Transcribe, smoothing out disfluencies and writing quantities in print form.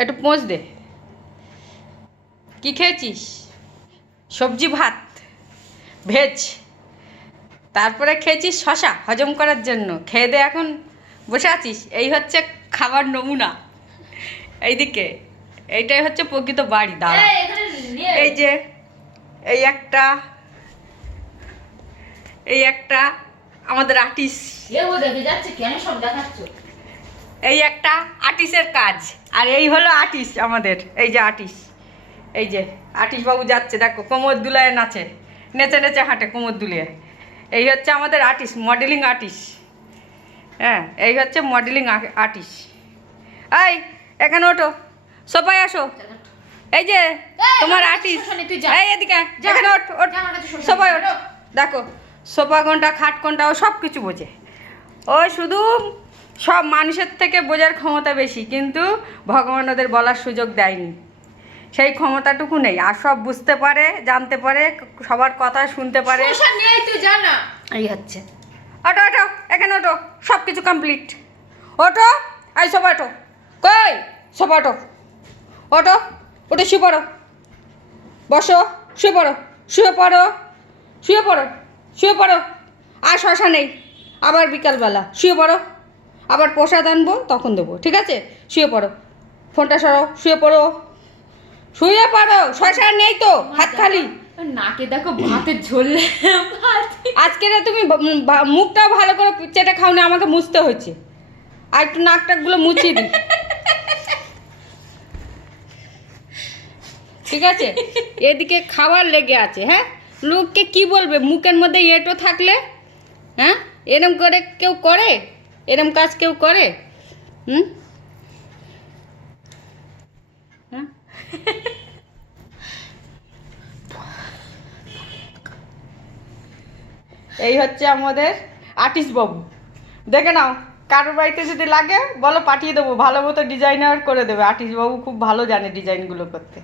একটু পোঁছ দে। কি খেয়েছিস? সবজি ভাত ভেজ, তারপরে খেয়েছিস শশা হজম করার জন্য। খেয়ে দে এখন বসে আছিস। এই হচ্ছে খাবার নমুনা। এইদিকে এইটাই হচ্ছে প্রকৃত বাড়ি। দাঁড়া, এই যে এই একটা আমাদের আর্টিস্ট, এই একটা আর্টিস্টের কাজ। আর এই হলো আর্টিস্ট আমাদের, এই যে আর্টিস্ট, এই যে আর্টিস্ট বাবু যাচ্ছে, দেখো কোমর দুলায় নাচে, নেচে নেচে হাঁটে কোমর দুলিয়ে। এই হচ্ছে আমাদের আর্টিস্ট, মডেলিং আর্টিস্ট। হ্যাঁ, এই হচ্ছে মডেলিং আর্টিস্ট। এই এখানে ওঠো, সোফায় আসো। এই যে তোমার আর্টিস্ট, এই এদিকে এখানে ওঠ, ওঠ সোফায় ওঠ। দেখো সোফা কোনটা, খাট কোনটা, ও সব কিছু বোঝে। ও শুধু সব মানুষের থেকে বোঝার ক্ষমতা বেশি, কিন্তু ভগবান ওদের বলার সুযোগ দেয়নি, সেই ক্ষমতাটুকু নেই। আর সব বুঝতে পারে, জানতে পারে, সবার কথা শুনতে পারে। এই হচ্ছে, ওঠো ওঠো এখানে ওঠো, সব কিছু কমপ্লিট। ওঠো, আই সোফা ওঠো, কই সোফা ওঠো, ওঠো ওঠে শুয়ে পড়ো, বসো, শুয়ে পড়ো, শুয়ে পড়ো, শুয়ে পড়ো, শুয়ে পড়ো। আর শশা নেই, আবার বিকালবেলা শুয়ে পড়ো, আবার প্রসাদ আনবো তখন দেবো, ঠিক আছে? শুয়ে পড়ো, ফোনটা সরাও, শুয়ে পড়ো, শুয়ে পড়ো। শশা নেই তো, হাত খালি। নাকে দেখো ভাতের ঝোল। আজকে না তুমি মুখটা ভালো করে চেটে খাও না, আমাকে মুছতে হয়েছে। আর একটু নাকটাকগুলো মুছিয়ে দিই, ঠিক আছে? এদিকে খাবার লেগে আছে। হ্যাঁ, লোককে কি বলবে মুখের মধ্যে এঁটো থাকলে? হ্যাঁ, এরম করে কেউ করে? এরম কাজ কেউ করে? হ্যাঁ, এই হচ্ছে আমাদের আর্টিস্ট বাবু। দেখে নাও, কারোর বাড়িতে যদি লাগে বলো, পাঠিয়ে দেবো, ভালো মতো ডিজাইনার করে দেবে। আর্টিস্ট বাবু খুব ভালো জানে ডিজাইনগুলো করতে।